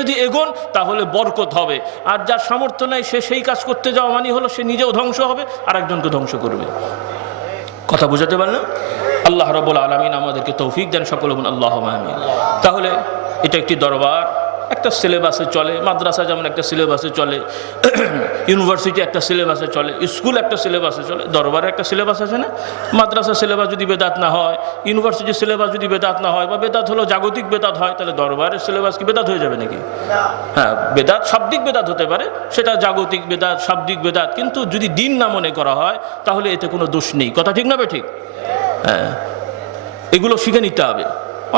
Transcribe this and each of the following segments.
যদি এগোন, তাহলে বরকত হবে। আর যার সামর্থ্য নাই, সে সেই কাজ করতে যাওয়া মানে হলো সে নিজেও ধ্বংস হবে আর একজনকে ধ্বংস করবে। কথা বুঝাতে পারলাম? আল্লাহ রবুল আলমিন আমাদেরকে তৌফিক দেন, সকল আল্লাহ তাহলে এটা একটি দরবার। একটা সিলেবাসে চলে মাদ্রাসা যেমন একটা সিলেবাসে চলে ইউনিভার্সিটি একটা সিলেবাসে চলে স্কুল একটা সিলেবাসে চলে দরবারে একটা সিলেবাস আছে না? মাদ্রাসা সিলেবাস যদি বেদাত না হয় ইউনিভার্সিটির সিলেবাস যদি বেদাত না হয় বা বেদাত হলো জাগতিক বেদাত হয় তাহলে দরবারের সিলেবাস কি বেদাত হয়ে যাবে নাকি? হ্যাঁ বেদাত শাব্দিক বেদাত হতে পারে সেটা জাগতিক বেদাত শাব্দিক বেদাত কিন্তু যদি দিন না মনে করা হয় তাহলে এতে কোনো দোষ নেই। কথা ঠিক না বে ঠিক? হ্যাঁ এগুলো শিখে নিতে হবে।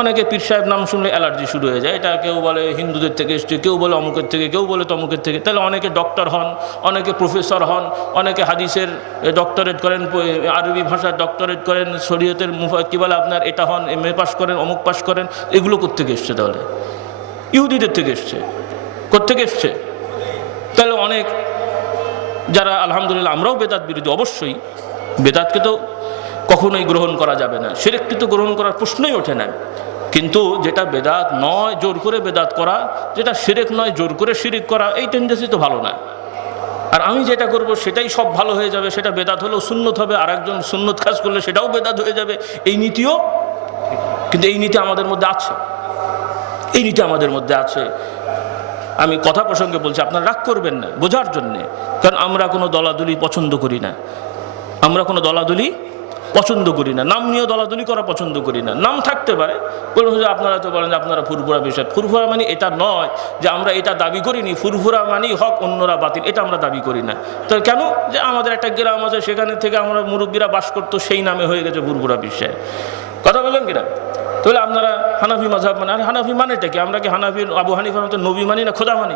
অনেকে পীর সাহেব নাম শুনলে অ্যালার্জি শুরু হয়ে যায়। এটা কেউ বলে হিন্দুদের থেকে এসছে, কেউ বলে অমুকের থেকে, কেউ বলে তমুকের থেকে। তাহলে অনেকে ডক্টর হন, অনেকে প্রফেসর হন, অনেকে হাদিসের ডক্টরেট করেন আরবি ভাষার ডক্টরেট করেন, শরীয়তের কি বলে আপনার, এটা হন, এম, এ পাস করেন, অমুক পাস করেন, এগুলো কোথেকে এসছে তাহলে? ইহুদিদের থেকে এসছে। কোথেকে এসছে? তাহলে অনেক যারা আলহামদুলিল্লাহ আমরাও বেদাত বিরোধী, অবশ্যই। বেদাতকে তো কখনোই গ্রহণ করা যাবে না। সেরেকটি তো গ্রহণ করার প্রশ্নই ওঠে না। কিন্তু যেটা বেদাত নয় জোর করে বেদাত করা, যেটা শিরেক নয় জোর করে শিরিক করা, এই টেন্ডেন্সি তো ভালো না। আর আমি যেটা করব সেটাই সব ভালো হয়ে যাবে, সেটা বেদাত হলেও সুন্নত হবে আর একজন সুন্নত কাজ করলে সেটাও বেদাত হয়ে যাবে। এই নীতিও কিন্তু এই নীতি আমাদের মধ্যে আছে। এই নীতি আমাদের মধ্যে আছে। আমি কথা প্রসঙ্গে বলছি, আপনারা রাগ করবেন না বোঝার জন্যে। কারণ আমরা কোনো দলাদলি পছন্দ করি না। আমরা কোনো দলাদলি পছন্দ করি না। নাম নিয়ে দলাদলি করা পছন্দ করি না। নাম থাকতে পারে। বলুন যে আপনারা তো বলেন যে আপনারা ফুরফুরা বিষয় ফুরফুরা মানে এটা নয় যে আমরা এটা দাবি করিনি। ফুরফুরা মানেই হক, অন্যরা বাতিল। এটা আমরা দাবি করি না। তো কেন? যে আমাদের একটা গ্রাম আছে, সেখানে থেকে আমরা মুরব্বীরা বাস করতো, সেই নামে হয়ে গেছে ফুরফুরা বিষয়। কথা বলেন কিনা? তাহলে আপনারা হানাফি মাঝাব মানে আরে হানাফি মানেটা কি? আমরা কি হানাফির, আবু হানিফার মতো নবী মানি না খোদা মানি?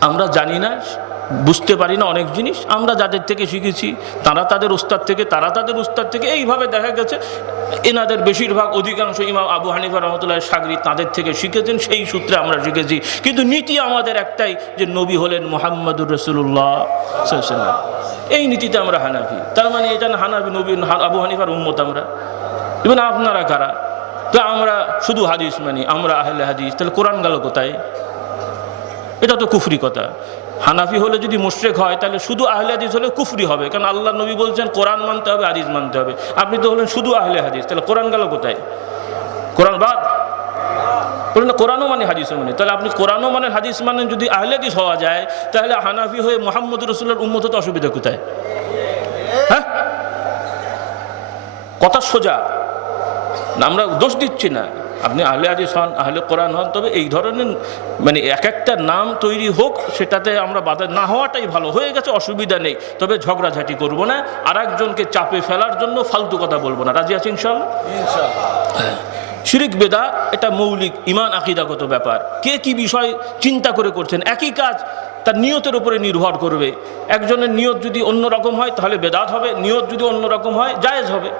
আমরা জানি না, বুঝতে পারি না অনেক জিনিস। আমরা যাদের থেকে শিখেছি, তারা তাদের উস্তাদ থেকে, তারা তাদের উস্তাদ থেকে, এইভাবে দেখা গেছে। এনাদের বেশিরভাগ অধিকাংশ ইমাম আবু হানিফা রহমতুল্লাহ সাগরি তাদের থেকে শিখেছেন, সেই সূত্রে আমরা শিখেছি। কিন্তু নীতি আমাদের একটাই যে নবী হলেন মোহাম্মদুর রসুল্লাহ এই নীতিতে আমরা হানাফি। তার মানে এটা হানাফি, নবী আবু হানিফার উম্মত আমরা। এবং আপনারা কারা? তো আমরা শুধু হাদিস মানি, আমরা আহলে হাদিস। তাহলে কোরআন গেল কোথায়? এটা তো কুফরি কথা। হানাফি হলে যদি মুশরেক হয়, তাহলে শুধু আহলে হাদিস হলে কুফরি হবে। কারণ আল্লাহ নবী বলছেন, কোরআন মানতে হবে, হাদিস মানতে হবে। আপনি তো হলেন শুধু আহলে হাদিস। তাহলে কোরআন গেল কোথায়? কোরআন বাদ? বললেন, কোরআনও মানে হাদিসও মানে। তাহলে আপনি কোরআনও মানে হাদিস মানে যদি আহলে হাদিস হওয়া যায়, তাহলে হানাফি হয়ে মোহাম্মদ রসুল্লার উম্মত হতে অসুবিধা কোথায়? হ্যাঁ? কথা সোজা। আমরা দোষ দিচ্ছি না। আপনি আহলে আদিস হন আহলে কোরআন হন তবে এই ধরনের মানে এক একটা নাম তৈরি হোক সেটাতে আমরা বাধা না হওয়াটাই ভালো। হয়ে গেছে অসুবিধা নেই। তবে ঝগড়াঝাটি করব না আর একজনকে চাপে ফেলার জন্য ফালতু কথা বলব না। রাজি আছি ইনশাল্লাহ শিরিক বেদা এটা মৌলিক ইমান আকিদাগত ব্যাপার। কে কি বিষয় চিন্তা করে করছেন? একই কাজ তার নিয়তের উপরে নির্ভর করবে। একজনের নিয়ত যদি অন্য রকম হয় তাহলে বেদাত হবে। নিয়ত যদি অন্য রকম হয় জায়েজ হবে।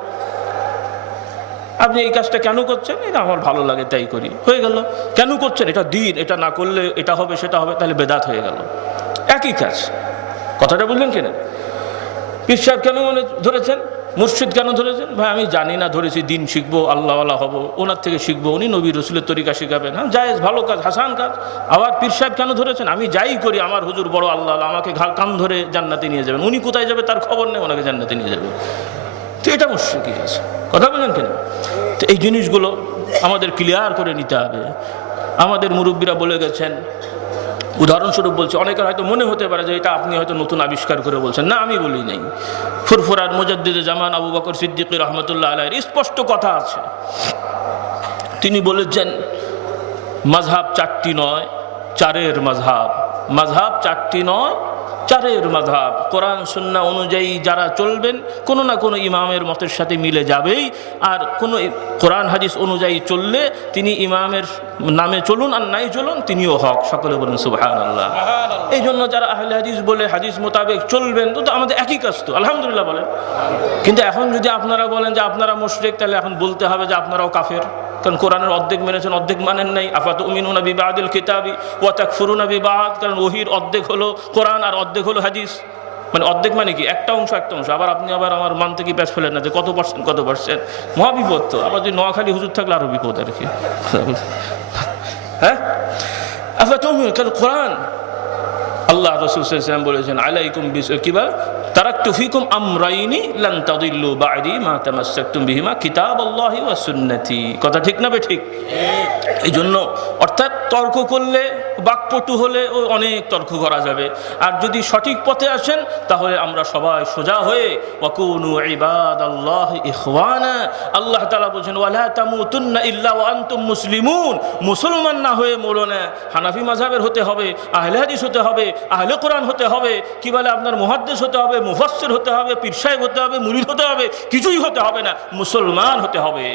আপনি এই কাজটা কেন করছেন? এটা আমার ভালো লাগে, তাই করি। হয়ে গেল। কেন করছেন? এটা দিন, এটা না করলে এটা হবে, সেটা হবে, তাহলে বেদাত হয়ে গেল। একই কাজ। কথাটা বুঝলেন কিনা? পীর সাহেব কেন মনে ধরেছেন? মুর্শিদ কেন ধরেছেন? ভাই, আমি জানি না, ধরেছি, দিন শিখব, আল্লাহওয়ালা হব, ওনার থেকে শিখব, উনি নবী রসুলের তরিকা শিখাবেন। হ্যাঁ জায়েজ, ভালো কাজ, হাসান কাজ। আবার পীর সাহেব কেন ধরেছেন? আমি যাই করি, আমার হুজুর বড় আল্লাহ, আমাকে কান ধরে জান্নাতে নিয়ে যাবেন। উনি কোথায় যাবে তার খবর নেই, ওনাকে জান্নাতে নিয়ে যাবে। তো এটা মুশ্রিকই আছে? কথা বলেন কেন? তো এই জিনিসগুলো আমাদের ক্লিয়ার করে নিতে হবে। আমাদের মুরব্বীরা বলে গেছেন, উদাহরণস্বরূপ বলছে, অনেকের হয়তো মনে হতে পারে যে এটা আপনি হয়তো নতুন আবিষ্কার করে বলছেন। না, আমি বলি নাই। ফুরফুরার মুজাদ্দিদে জামান আবু বকর সিদ্দিক রহমতুল্লাহ আলাইয়ের স্পষ্ট কথা আছে। তিনি বলেছেন মাঝহাব চারটি নয়, চারের মাঝহাব মাঝহাব চারটি নয় চারের মাঝহাব কোরআন সুন্না অনুযায়ী যারা চলবেন কোনো না কোনো ইমামের মতের সাথে মিলে যাবেই। আর কোনো কোরআন হাদিস অনুযায়ী চললে তিনি ইমামের নামে চলুন আর নাই চলুন তিনিও হক। সকলে বলেন সুবহান আল্লাহ এই জন্য যারা আহলে হাদিস বলে হাদিস মোতাবেক চলবেন তো তো আমাদের একই কাজ তো আলহামদুলিল্লাহ বলেন। কিন্তু এখন যদি আপনারা বলেন যে আপনারা মুশরিক তাহলে এখন বলতে হবে যে আপনারাও কাফের। কারণ কোরআনের অর্ধেক মেনেছেন, অর্ধেক মানেন নাই। আফাত উমিনুনা বিবাদিল কিতাবি ওয়াতাক ফুরুনা বিবাদ। কারণ ওহির অর্ধেক হলো কোরআন আর অর্ধেক হলো হাদিস। মানে অর্ধেক মানে কি? একটা অংশ একটা অংশ। আবার আপনি আবার আমার মানতে কি প্যাচ ফেলেন না যে কত পার্সেন্ট কত পার্সেন্ট মহাবিপদ তো। আবার যদি নোয়াখালী হুজুর থাকলে আরও বিপদ আর কি। হ্যাঁ? আফা তুমি কাল কোরআন আল্লাহ রসুল সাল্লাম বলেছেন, আলাইকুম বিস কি বল তারাক্তু ফিকুম আমরাইনি লান তাদিল্লু বা'দি মা তামাসসাকতুম বিহিমা কিতাবাল্লাহি ওয়া সুন্নতি। কথা ঠিক না ঠিক? এই জন্য অর্থাৎ তর্ক করলে, বাকপটু হলে ও অনেক তর্ক করা যাবে। আর যদি সঠিক পথে আসেন, তাহলে আমরা সবাই সোজা হয়ে ওয়াকুনু ইবাদ আল্লাহ ইখওয়ানা। আল্লাহ তাআলা বলছেন, ওয়ালা তামুতুন্না ইল্লা ওয়া আনতুম মুসলিমুন। মুসলমান না হয়ে মরো না হানাফি মাযহাবের হতে হবে, আহলে হাদিস হতে হবে আহলে কোরআন হতে হবে কি বলে আপনার মহাদ্দেশ হতে হবে মুফাসের হতে হবে পীর সাহেব হতে হবে মুরিদ হতে হবে কিছুই হতে হবে না মুসলমান হতে হবে।